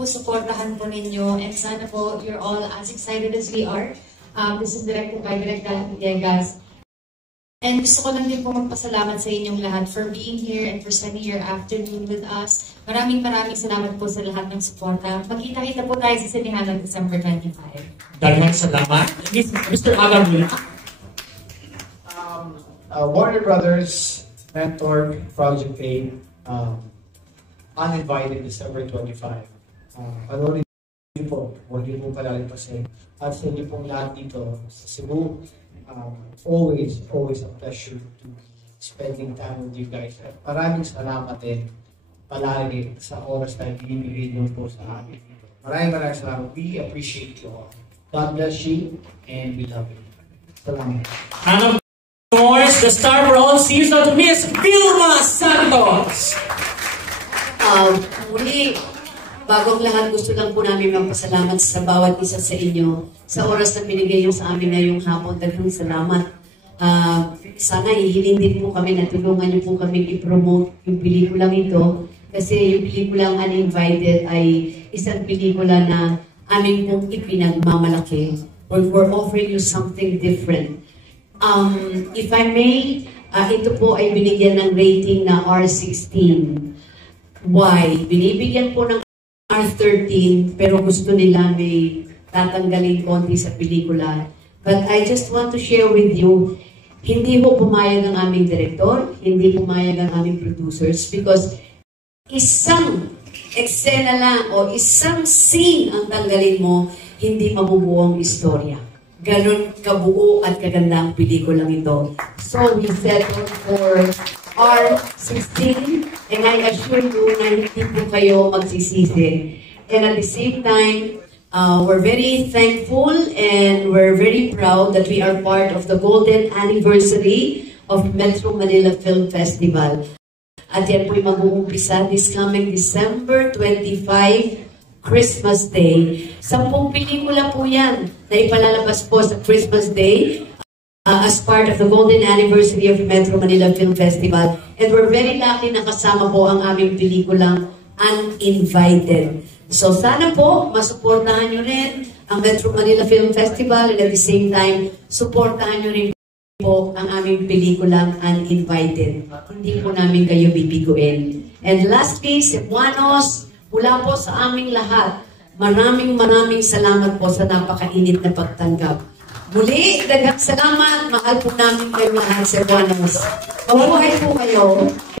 po supportahan po ninyo and sana po you're all as excited as we are. This is directed by Direk Dan Villegas. And gusto ko lang din po magpasalamat sa inyong lahat for being here and for spending your afternoon with us. Maraming salamat po sa lahat ng suporta. Magkita-kita po tayo sa sinihan ng December 25. Daghang salamat. Mr. Agamula. Warner Brothers, Mentor, Project 8, uninvited December 25. Panoorin niyo po, huwag niyo po palalipasin. At sa inyo pong lahat dito sa Cebu, always a pleasure to be spending time with you guys. At maraming salamat din palagi sa oras na binibigay niyo po sa amin. Maraming salamat. We appreciate you all. God bless you and we love you. Salamat. And of course, the star for all series of Miss Vilma Santos. Muli, bagong lahat, gusto lang po namin magpasalamat sa bawat isa sa inyo sa oras na binigay nyo sa amin ngayong hapon. Daghang salamat. Sana hihiling din po kami na tulungan nyo po kami i-promote yung pelikulang ito kasi yung pelikulang Uninvited ay isang pelikula na amin pong ipinagmamalaki. We're offering you something different. If I may, ito po ay binigyan ng rating na R16. Why? Binibigyan po ng R13 pero gusto nila may tatanggalin konti sa pelikula. But I just want to share with you, hindi po pumayag ang aming direktor, hindi pumayag ang aming producers because isang eksena lang o isang scene ang tanggalin mo, hindi mabubuo ang istorya. Ganon kabuo at kaganda ang pelikulang ito. So we settled for R16 and I assure you na hindi po kayo magsisisi. And at the same time, we're very thankful and we're very proud that we are part of the golden anniversary of Metro Manila Film Festival. At yan po'y mag-uumpisa this coming December 25, Christmas Day. 10 pelikula po yan na ipalalabas po sa Christmas Day as part of the golden anniversary of Metro Manila Film Festival. And we're very lucky na kasama po ang aming pelikulang Uninvited. So sana po, masuportahan nyo rin ang Metro Manila Film Festival and at the same time, suportahan nyo rin po ang aming pelikulang Uninvited. Hindi po namin kayo bibiguin. And lastly, Cebuanos, mula po sa aming lahat, maraming salamat po sa napakainit na pagtanggap. Muli, daghang salamat, mahal po namin kayo lahat, Cebuanos. Mabuhay po kayo.